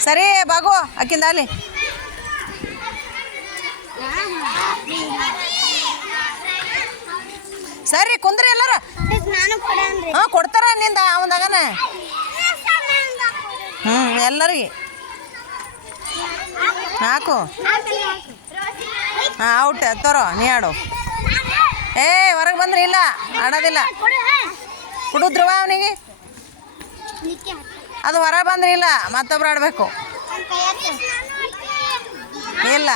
ಸರಿ ಬಾಗು ಅಕ್ಕಿಂದ ಅಲ್ಲಿ ಸರಿ ಕುಂದ್ರಿ ಎಲ್ಲಾರ ಹಾಂ ಕೊಡ್ತಾರ ನಿಂದ ಅವಂದಾಗನ ಎಲ್ಲರಿಗೆ ಹಾಕು ಹಾಂ ಔಟ್ ತರೋ ನೀ ಆಡು ಏ ಹೊರಗೆ ಬಂದ್ರಿ ಇಲ್ಲ ಆಡೋದಿಲ್ಲ ಕುಡಿದ್ರುವ ಅವನಿಗೆ ಅದು ಹೊರ ಬಂದ್ರಿ ಇಲ್ಲ ಮತ್ತೊಬ್ರು ಆಡಬೇಕು ಇಲ್ಲ